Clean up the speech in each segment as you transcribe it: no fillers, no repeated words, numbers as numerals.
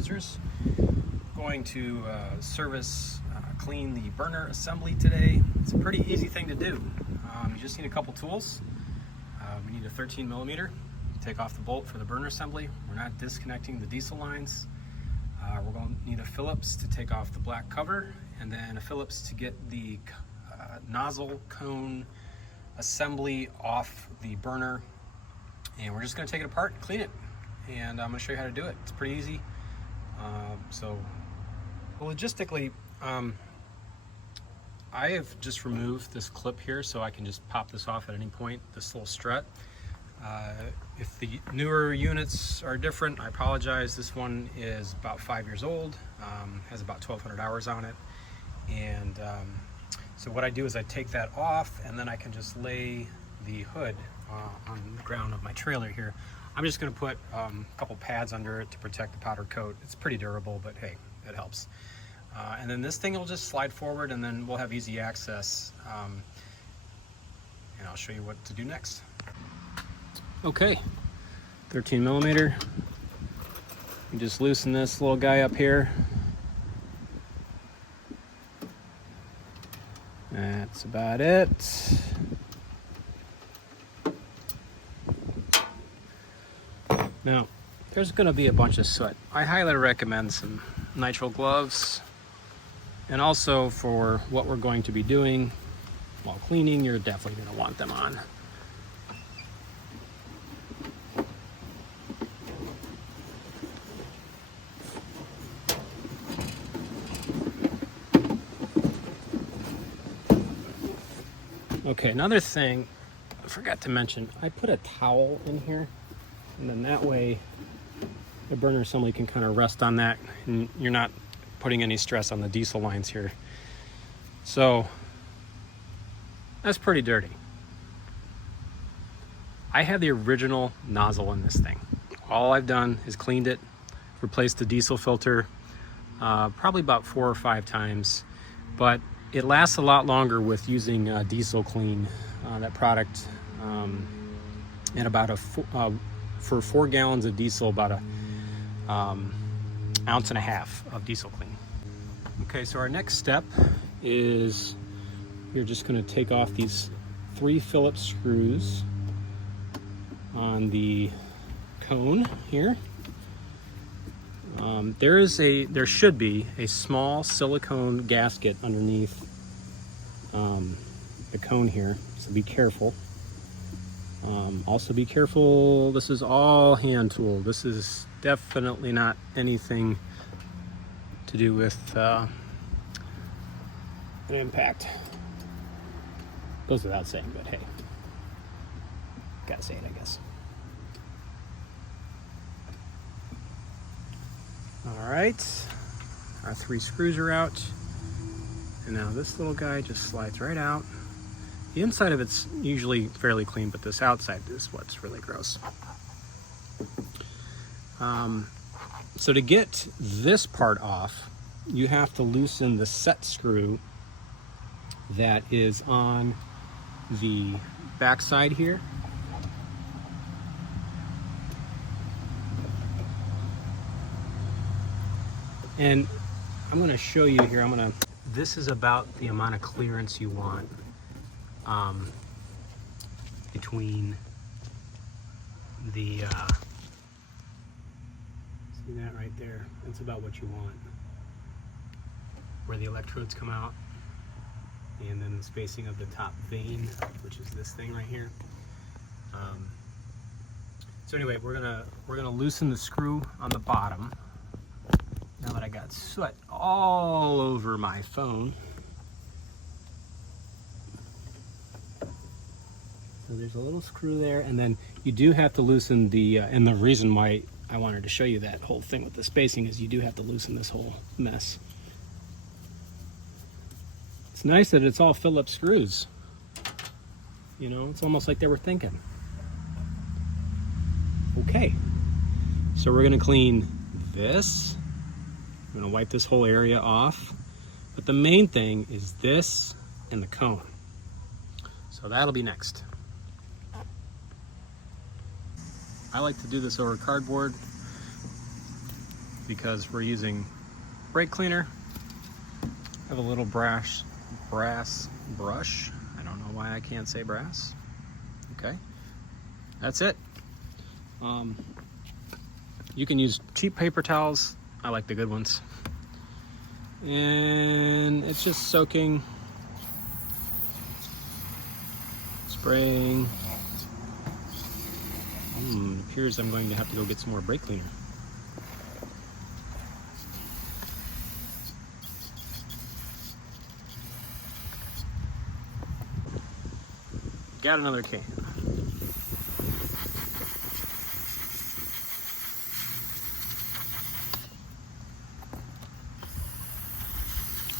users. Going to clean the burner assembly today. It's a pretty easy thing to do. You just need a couple tools. We need a 13mm to take off the bolt for the burner assembly. We're not disconnecting the diesel lines. We're going to need a Phillips to take off the black cover, and then a Phillips to get the nozzle cone assembly off the burner. And we're just going to take it apart and clean it. And I'm going to show you how to do it. It's pretty easy. Logistically, I have just removed this clip here so I can just pop this off at any point, this little strut. If the newer units are different, I apologize. This one is about 5 years old, has about 1,200 hours on it. And so what I do is I take that off, and then I can just lay the hood on the ground of my trailer here. I'm just going to put a couple pads under it to protect the powder coat. It's pretty durable, but hey, it helps. And then this thing will just slide forward, and then we'll have easy access. And I'll show you what to do next. Okay, 13mm. You just loosen this little guy up here. That's about it. Now, there's going to be a bunch of soot. I highly recommend some nitrile gloves. And also for what we're going to be doing while cleaning, you're definitely going to want them on. Okay, another thing I forgot to mention, I put a towel in here, and then that way the burner assembly can kind of rest on that, and you're not putting any stress on the diesel lines here. So that's pretty dirty. I had the original nozzle in this thing. All I've done is cleaned it, replaced the diesel filter probably about 4 or 5 times, but it lasts a lot longer with using Diesel Clean, that product, and about for 4 gallons of diesel, about a 1.5 ounces of Diesel Clean. Okay, so our next step is you're just going to take off these 3 Phillips screws on the cone here. There should be a small silicone gasket underneath the cone here, so be careful. Also be careful, this is all hand tool. This is definitely not anything to do with an impact. Goes without saying, but hey, gotta say it, I guess. All right, our 3 screws are out, and now this little guy just slides right out. The inside of it's usually fairly clean, but this outside is what's really gross. So to get this part off, you have to loosen the set screw that is on the back side here. And I'm going to show you here, this is about the amount of clearance you want between the, see that right there? That's about what you want. Where the electrodes come out, and then the spacing of the top vane, which is this thing right here. So anyway, we're gonna loosen the screw on the bottom. Now that I got soot all over my phone. So there's a little screw there, and then you do have to loosen the, and the reason why I wanted to show you that whole thing with the spacing is you do have to loosen this whole mess. It's nice that it's all Phillips screws. You know, it's almost like they were thinking. Okay, so we're gonna clean this. I'm gonna wipe this whole area off, but the main thing is this and the cone. So that'll be next. I like to do this over cardboard because we're using brake cleaner. I have a little brass brush. I don't know why I can't say brass. Okay, that's it. You can use cheap paper towels. I like the good ones. And it's just soaking, spraying. It appears I'm going to have to go get some more brake cleaner. Got another can.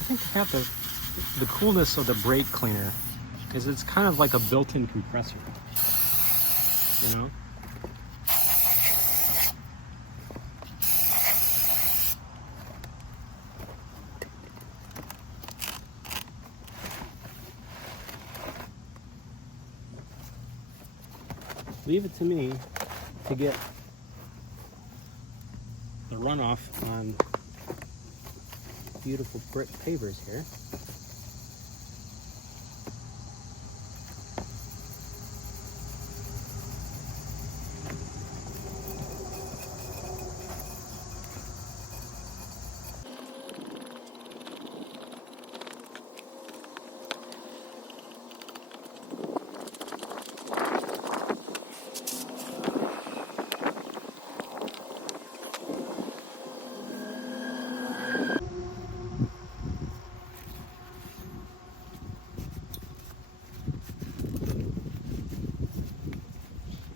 I think the coolness of the brake cleaner is it's kind of like a built-in compressor, you know? Leave it to me to get the runoff on beautiful brick pavers here.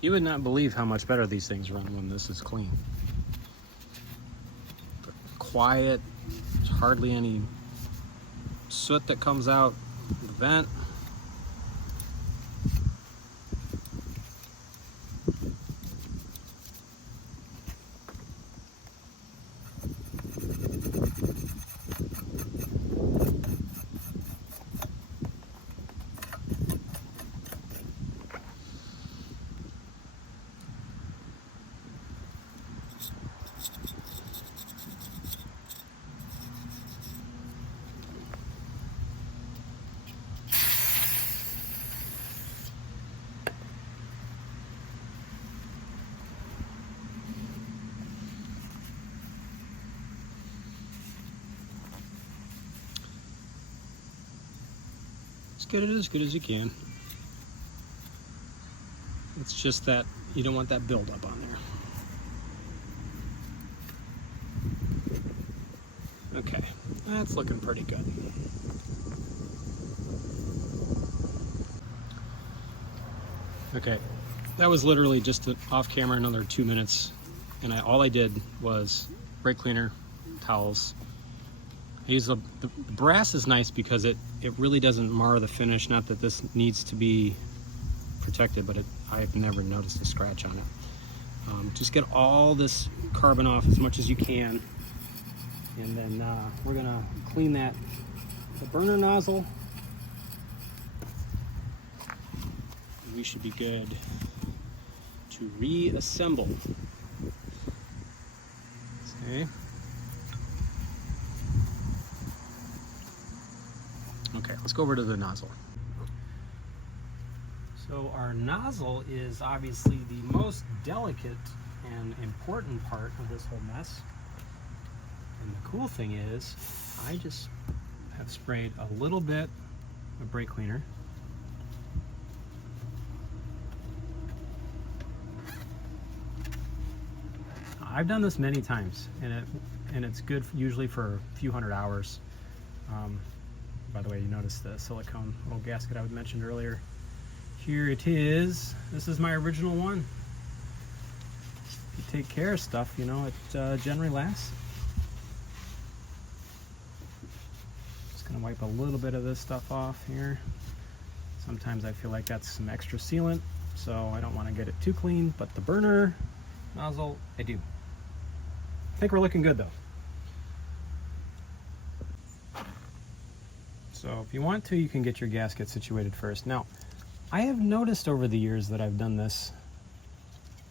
You would not believe how much better these things run when this is clean. Quiet, there's hardly any soot that comes out the vent. Get it as good as you can. It's just that you don't want that buildup on there. Okay, that's looking pretty good. Okay, that was literally just off camera another 2 minutes, and all I did was brake cleaner, towels. I use the brass is nice because it really doesn't mar the finish. Not that this needs to be protected, but I've never noticed a scratch on it. Just get all this carbon off as much as you can, and then we're gonna clean the burner nozzle. We should be good to reassemble. Okay. Okay, let's go over to the nozzle. So our nozzle is obviously the most delicate and important part of this whole mess. And the cool thing is, I just have sprayed a little bit of brake cleaner. I've done this many times, and it's good usually for a few hundred hours. By the way, you notice the silicone little gasket I mentioned earlier. Here it is. This is my original one. If you take care of stuff, you know, it generally lasts. Just gonna wipe a little bit of this stuff off here. Sometimes I feel like that's some extra sealant, so I don't want to get it too clean, but the burner nozzle, I do. I think we're looking good though. So if you want to, you can get your gasket situated first. Now, I have noticed over the years that I've done this,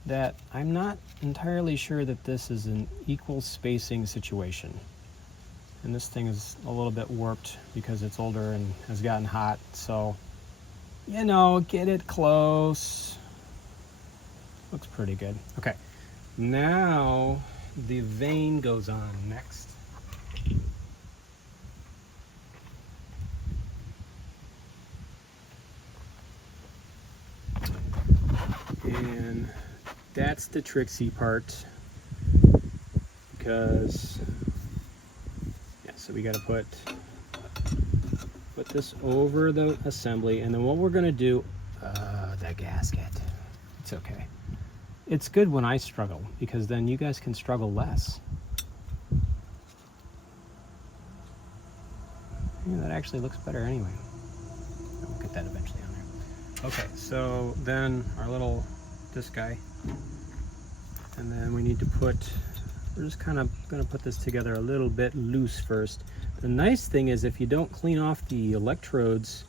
that I'm not entirely sure that this is an equal spacing situation. And this thing is a little bit warped because it's older and has gotten hot. So, you know, get it close. Looks pretty good. Okay, now the vane goes on next. And that's the tricksy part, because so we got to put this over the assembly, and then what we're going to do, the gasket, it's okay. It's good when I struggle, because then you guys can struggle less. Yeah, that actually looks better anyway. I'll get that eventually on there. Okay, so then this guy, and then we need to we're just kind of going to put this together a little bit loose first. The nice thing is, if you don't clean off the electrodes,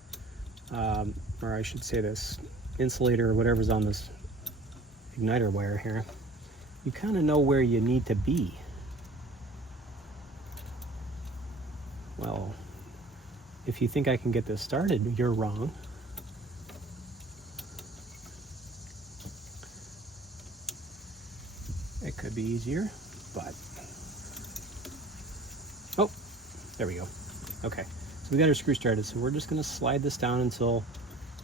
or I should say this insulator or whatever's on this igniter wire here, you kind of know where you need to be. Well, if you think I can get this started, you're wrong. It could be easier, but oh, there we go. Okay, so we got our screw started, so we're just going to slide this down until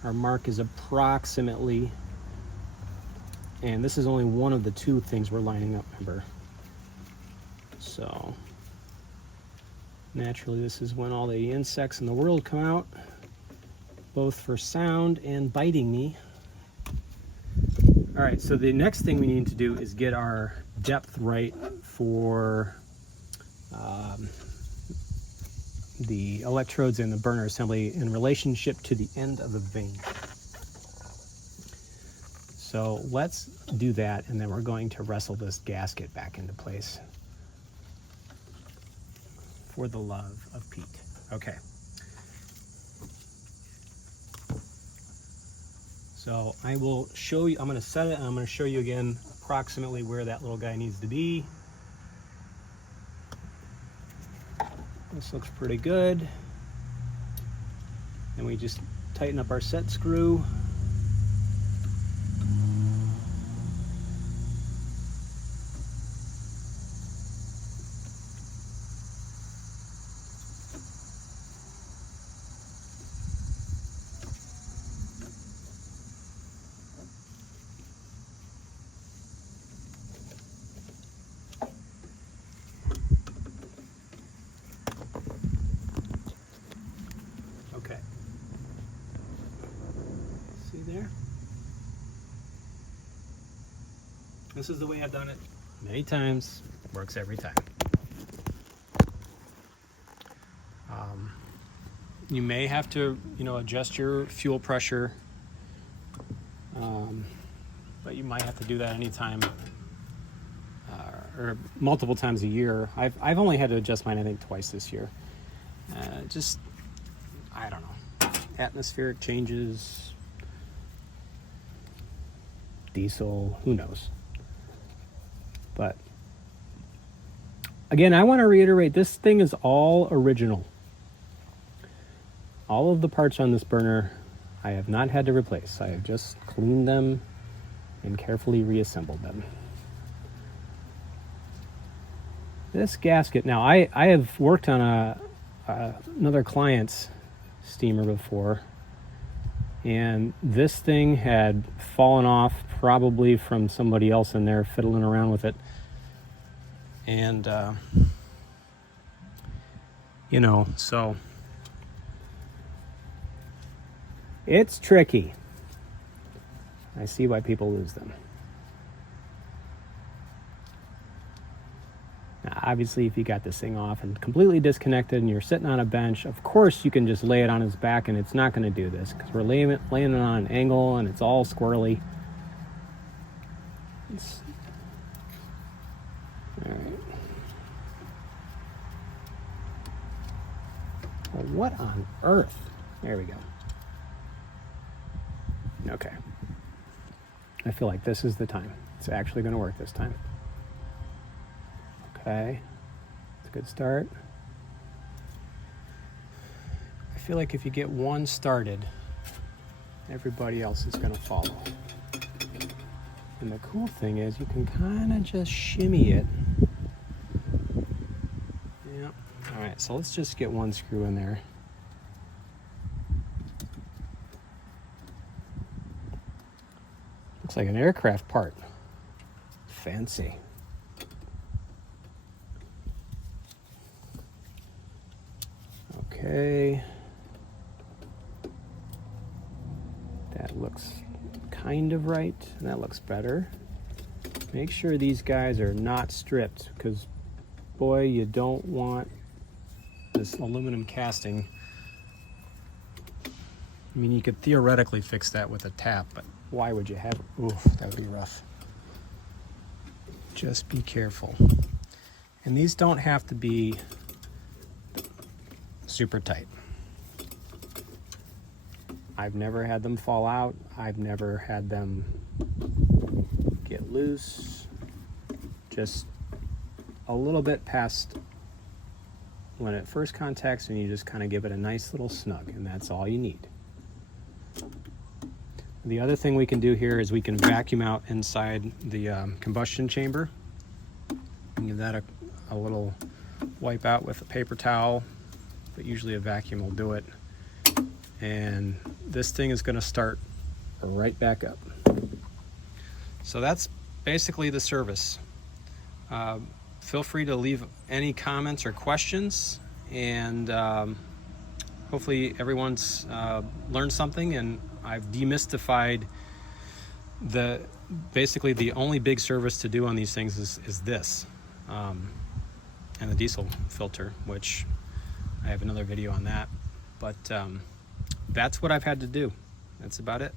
our mark is approximately, and this is only one of the two things we're lining up, remember. So naturally, this is when all the insects in the world come out, both for sound and biting me. All right, so the next thing we need to do is get our depth right for the electrodes in the burner assembly in relationship to the end of the vane. So let's do that, and then we're going to wrestle this gasket back into place for the love of Pete. Okay. So I will show you, I'm going to set it, and I'm going to show you again approximately where that little guy needs to be. This looks pretty good. And we just tighten up our set screw. This is the way I've done it many times. It works every time. You may have to, adjust your fuel pressure, but you might have to do that anytime or multiple times a year. I've only had to adjust mine, I think, twice this year. I don't know, atmospheric changes, diesel, who knows. But again, I want to reiterate, this thing is all original. All of the parts on this burner I have not had to replace. I have just cleaned them and carefully reassembled them. This gasket, now I have worked on another client's steamer before, and this thing had fallen off probably from somebody else in there fiddling around with it. And, so it's tricky. I see why people lose them. Now, obviously, if you got this thing off and completely disconnected and you're sitting on a bench, of course you can just lay it on its back, and it's not going to do this because we're laying it on an angle and it's all squirrely. All right. Well, what on earth? There we go. Okay. I feel like this is the time. it's actually going to work this time. Okay, it's a good start. I feel like if you get one started, everybody else is going to follow. And the cool thing is you can kind of just shimmy it. Yep. All right, so let's just get one screw in there. Looks like an aircraft part. Fancy. Okay. That looks kind of right, and that looks better. Make sure these guys are not stripped, because boy, you don't want this aluminum casting. I mean, you could theoretically fix that with a tap, but why would you have it? Oof, that would be rough. Just be careful. And these don't have to be super tight. I've never had them fall out. I've never had them get loose. Just a little bit past when it first contacts, and you just kind of give it a nice little snug, and that's all you need. The other thing we can do here is we can vacuum out inside the combustion chamber. And give that a little wipe out with a paper towel, but usually a vacuum will do it. And this thing is going to start right back up. So that's basically the service. Feel free to leave any comments or questions, and hopefully everyone's learned something, and I've demystified basically the only big service to do on these things is this, and the diesel filter, which I have another video on that. But that's what I've had to do. That's about it.